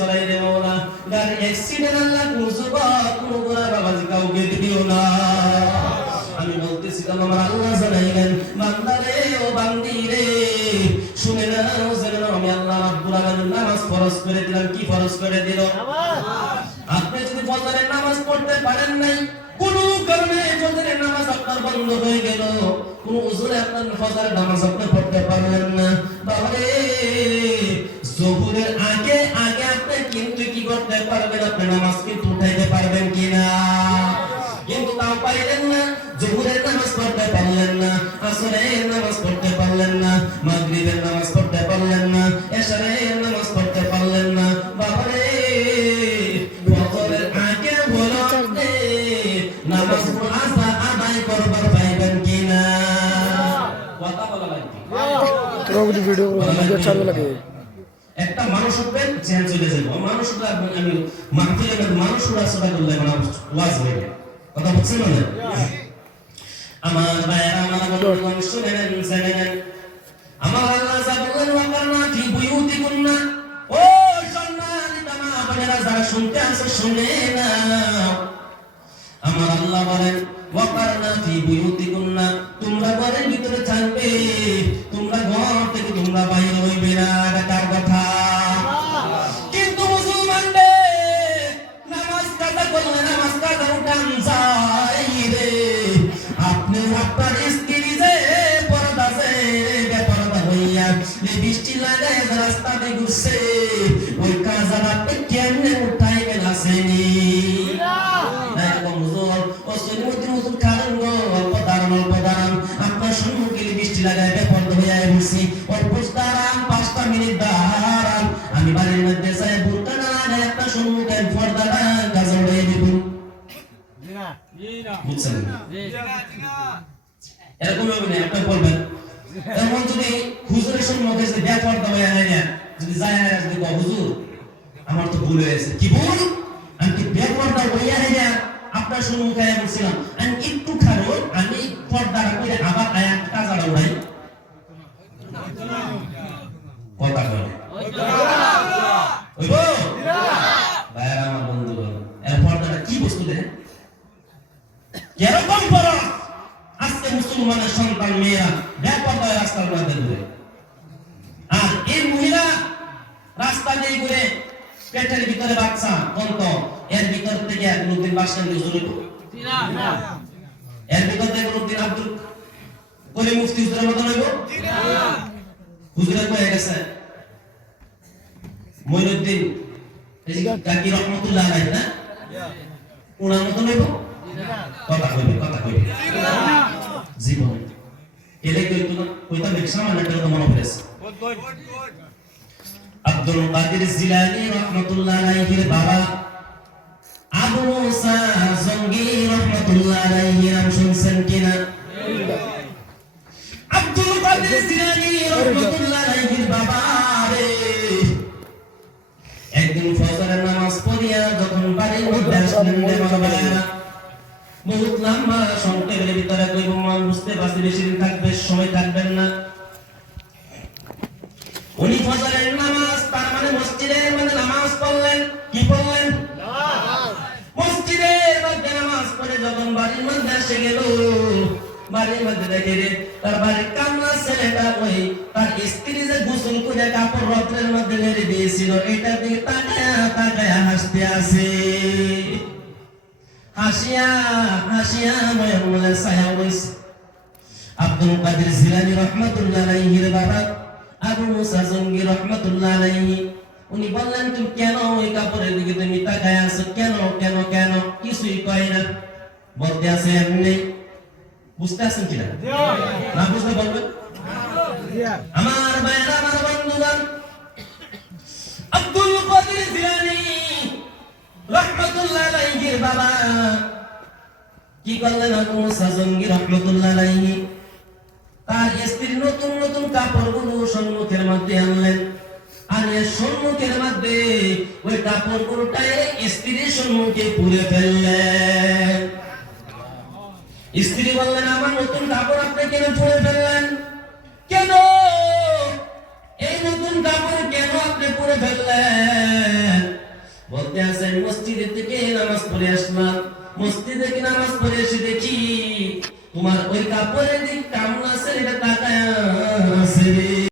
চলাই রে মাওলা গাড়ি অ্যাক্সিডেন্ট আল্লাহ কোন কাউকে দিও না। আমি বলতেছিলাম আমার আল্লাহ জানাইলেন বান্দারে ও বান্দি রে শুনে না ও জেনে নাও, আমি আল্লাহ নামাজ ফরজ করে দিলাম। কি ফরজ করে দিল? আপনি যদি নামাজ পড়তে পারেন নাই কোন কারণে ফজরের নামাজ আপনার বন্ধ হয়ে গেল। আপনার নামাজ আপনি পড়তে পারলেন না। জোহরের নামাজ পড়তে পারলেন না আসরের নামাজ পড়তে পারলেন না মাগরিবের নামাজ পড়তে পারলেন না এশারের নামাজ পড়তে পারলেন না। বাবারে ফজরের আগে বলো নামাজ আসা আদায় করবার পাইবেন কিনা কথা বলা লাগবে তোরা ভিডিও ভিডিও চালু লাগে। একটা মানুষ উঠবেন চলে যাবে। মানুষ উঠলে আমি মাহফিলে মানুষ ওয়াজ হয়ে কথা বুঝছেন মানে আমার ভাইয়ের আমার বন্ধুগণ শুনে নেন, জেনে নেন। আমার আল্লাহ যা বুয়ুতিকুন্না ও সম্মানিত মা যারা শুনতে আছে শুনে না আমার আল্লাহ বলেন তোমরা ঘরের ভিতরে থাকবে, তোমরা ঘর থেকে তোমরা বাইরে আপনার স্ত্রী যে পর্দা যে বেপরদা হইয়া বৃষ্টি রাস্তাতে ঘুরছে ওই আপনি কেমনে উঠাইবেন আসেনি? আমি বাড়ির মধ্যে যাই বুরকা না একটা সম্মুখে পর্দাটা গাজা উড়িয়ে দিবুন বুঝছেন? এরকম হবে না একটা বলবেন। এমন যদি হুজুরের সম্মুখে যদি বেপরদা হইয়া নাই না যদি যায় না যদি হুজুর, আমার তো ভুল হয়েছে। কি ভুল? আমি কি বেপরদা হইয়া নাই না আপনার সম্মুখে আমি বলছিলাম, আমি একটু খারো, আমি পর্দাটা করে আবার আয়া কাজাটা উড়াই কথা ওইবো ভাইরা আমার বন্ধুগণ, এর পর্দাটা কি বস্তু দেখেন কীরকম আজকে মুসলমানের সন্তান মেয়েরা ব্যাপরদায় রাস্তার মধ্যে ঘুরে আর এই মহিলা রাস্তা দিয়ে ঘুরে পেটের ভিতরে বাচ্চা অন্ত এর ভিতর থেকে কোনদিন বাসেন হুজুর এর ভিতর থেকে কোনদিন আব্দুল কলি মুফতি হুজুরের মতন হইব। হুজুরে কয়ে গেছে, মইনুদ্দিন কাকি রহমতুল্লাহ না উনার মতন হইব? কথা কইবে কথা কইবে। জীবন। এলে কইতো না? কইতাম এক সামান্য একটা কথা মনে পড়েছে? আব্দুল কাদের জিলানী রহমাতুল্লাহ আলাইহির বাবা। আবু মুসা জঙ্গি রহমাতুল্লাহ আলাইহি নাম শুনছেন কিনা আব্দুল কাদের জিলানী রহমাতুল্লাহ আলাইহির বাবা রে। একদিন ফজরের নামাজ পড়িয়া যখন বাড়ির মধ্যে আসলেন বাবা বহুত লম্বা সংক্ষেপের ভিতরে কইব মান বুঝতে পারছি, বেশি দিন থাকবে, সময় থাকবেন না। উনি ফজরের নামাজ, তার মানে মসজিদের মধ্যে নামাজ পড়লেন, কি পড়লেন? মসজিদের মধ্যে নামাজ পড়ে যখন বাড়ির মধ্যে এসে গেল, বাড়ির মধ্যে দেখে রে তার বাড়ির কান্না ছেলেটা ওই তার স্ত্রী যে গোসল করে কাপড় রত্নের মধ্যে নেড়ে দিয়েছিল, এটা দিকে তাকায়া তাকায়া হাসতে আসে। হাসিয়া হাসিয়া নয়ন বলে ছায়া হইছে আব্দুল কাদের জিলানী রহমাতুল্লাহ আলাইহির বাবা আবু মুসা জঙ্গি রহমাতুল্লাহ আলাইহি উনি বললেন তুমি কেন ওই কাপড়ের দিকে তুমি তাকায় আছো কেন কেন কেন কিছুই কয় না বলতে আছে এমনি বুঝতে আছেন কিনা না বুঝতে বলবেন আমার ভাইরা আমার বন্ধুগণ আব্দুল কাদের জিলানী রহমতুল্লাহ আলাইহির বাবা। কি করলেন মুসা জঙ্গি রহমতুল্লাহ আলাইহি? তার স্ত্রীর নতুন নতুন কাপড়গুলো সম্মুখের মধ্যে আনলেন। আর এর সম্মুখের মধ্যে ওই কাপড়গুলোটাই স্ত্রীর সম্মুখে পুড়ে ফেললেন। স্ত্রী বললেন, আমার নতুন কাপড় আপনি কেন পুড়ে ফেললেন? কেন? এই নতুন কাপড় কেন আপনি পুড়ে ফেললেন? বলতে আছে মসজিদে থেকে নামাজ পড়ে আসলাম। মসজিদে কি নামাজ পড়ে এসে দেখি তোমার ওই কাপড়ের দিক কামনা আছে, এটা তাকায়।